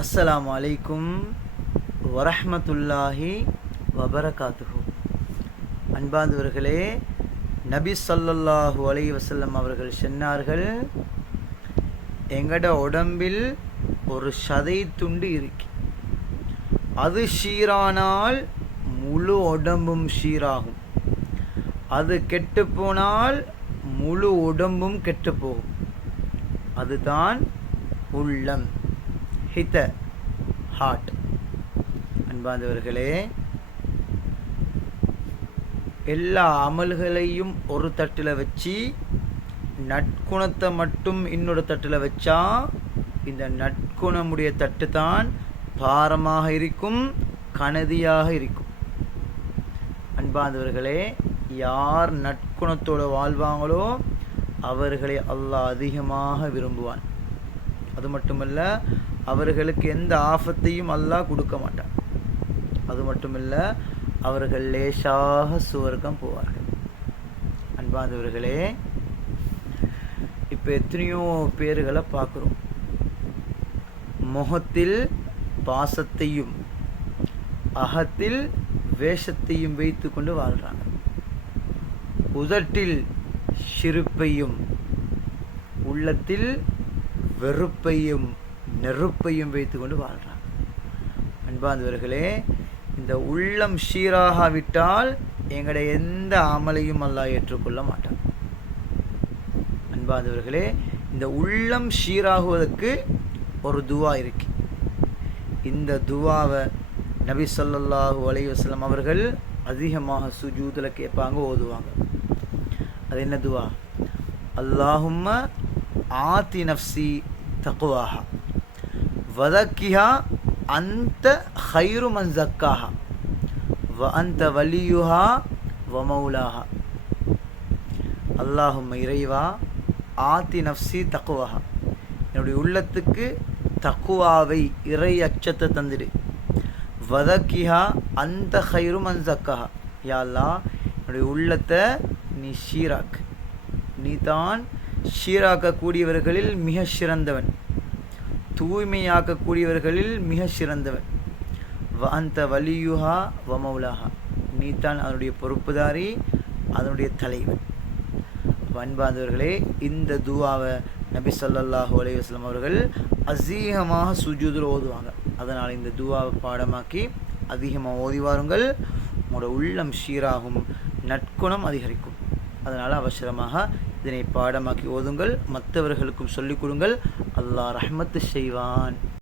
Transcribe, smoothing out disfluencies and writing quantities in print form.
அஸ்ஸலாமு அலைக்கும் வரஹ்மத்துல்லாஹி வபரகாத்துஹு. அன்பார்ந்தவர்களே, நபி ஸல்லல்லாஹு அலைஹி வஸல்லம் அவர்கள் சொன்னார்கள், எங்கட உடம்பில் ஒரு சதை துண்டு இருக்கு, அது சீரானால் முழு உடம்பும் சீராகும், அது கெட்டு போனால் முழு உடம்பும் கெட்டு போகும். அதுதான் உள்ளம், ஹார்ட். அன்பார்ந்தவர்களே, எல்லா அமல்களையும் ஒரு தட்டில் வச்சு நற்குணத்தை மட்டும் இன்னொரு தட்டில் வச்சா இந்த நற்குணமுடைய தட்டு தான் பாரமாக இருக்கும், கனதியாக இருக்கும். அன்பார்ந்தவர்களே, யார் நற்குணத்தோடு வாழ்வாங்களோ அவர்களை அல்லாஹ் அதிகமாக விரும்புவான். அது மட்டுமல்ல, அவர்களுக்கு எந்த ஆபத்தையும் அல்லாஹ் கொடுக்க மாட்டான். அது மட்டுமல்ல, அவர்கள் லேசாக சுவர்க்கம் போவார்கள். அன்பார்ந்தவர்களே, இப்போ எத்தனையோ பேர்களை பார்க்குறோம், முகத்தில் பாசத்தையும் அகத்தில் வேஷத்தையும் வைத்து கொண்டு வாழ்கிறாங்க. உதட்டில் சிரிப்பையும் உள்ளத்தில் வெறுப்பையும் நெருப்பையும் வைத்து கொண்டு வாழ்கிறாங்க. அன்பார்ந்தவர்களே, இந்த உள்ளம் சீராகாவிட்டால் எங்களுடைய எந்த அமலையும் அல்லாஹ் ஏற்றுக்கொள்ள மாட்டான். அன்பார்ந்தவர்களே, இந்த உள்ளம் சீராகுவதற்கு ஒரு துவா இருக்கு. இந்த துவாவை நபி ஸல்லல்லாஹு அலைஹி வஸல்லம் அவர்கள் அதிகமாக சுஜூதில் கேட்பாங்க, ஓதுவாங்க. அது என்ன துவா? அல்லாஹும்ம ஆதி நஃப்ஸி தக்வாஹா வதக்கிஹா அந்த ஹைரு மன் ஜக்காஹா வ அந்த வலியுஹா வ மௌலாஹா. அல்லாஹும்ம இறைவா, ஆதி நஃப்ஸி தக்வாஹா, என்னுடைய உள்ளத்துக்கு தக்குவாவை, இறை அச்சத்தை தந்துடு. வதக்கிஹா அந்த ஹைரு மன் ஜக்காஹா, யா அல்லாஹ், என்னுடைய உள்ளத்தை நீ ஷீராக்கு, நீ தான் ஷீராக்கக்கூடியவர்களில் மிக சிறந்தவன், தூய்மையாக்கக்கூடியவர்களில் மிக சிறந்தவன். வ அந்த வலியுஹா வ மௌலாஹா, நீ தான் அதனுடைய பொறுப்புதாரி, அதனுடைய தலைவன். அன்பார்ந்தவர்களே, இந்த துவாவை நபி ஸல்லல்லாஹு அலைஹி வஸல்லம் அவர்கள் அதிகமாக சுஜூதில் ஓதுவாங்க. அதனால் இந்த துவாவை பாடமாக்கி அதிகமாக ஓதி வாருங்கள். உங்களோட உள்ளம் சீராகும், நற்குணம் அதிகரிக்கும். அதனால் அவசரமாக இதனை பாடமாக்கி ஓதுங்கள், மற்றவர்களுக்கும் சொல்லிக் கொடுங்கள். அல்லாஹ் ரஹ்மத்து செய்வான்.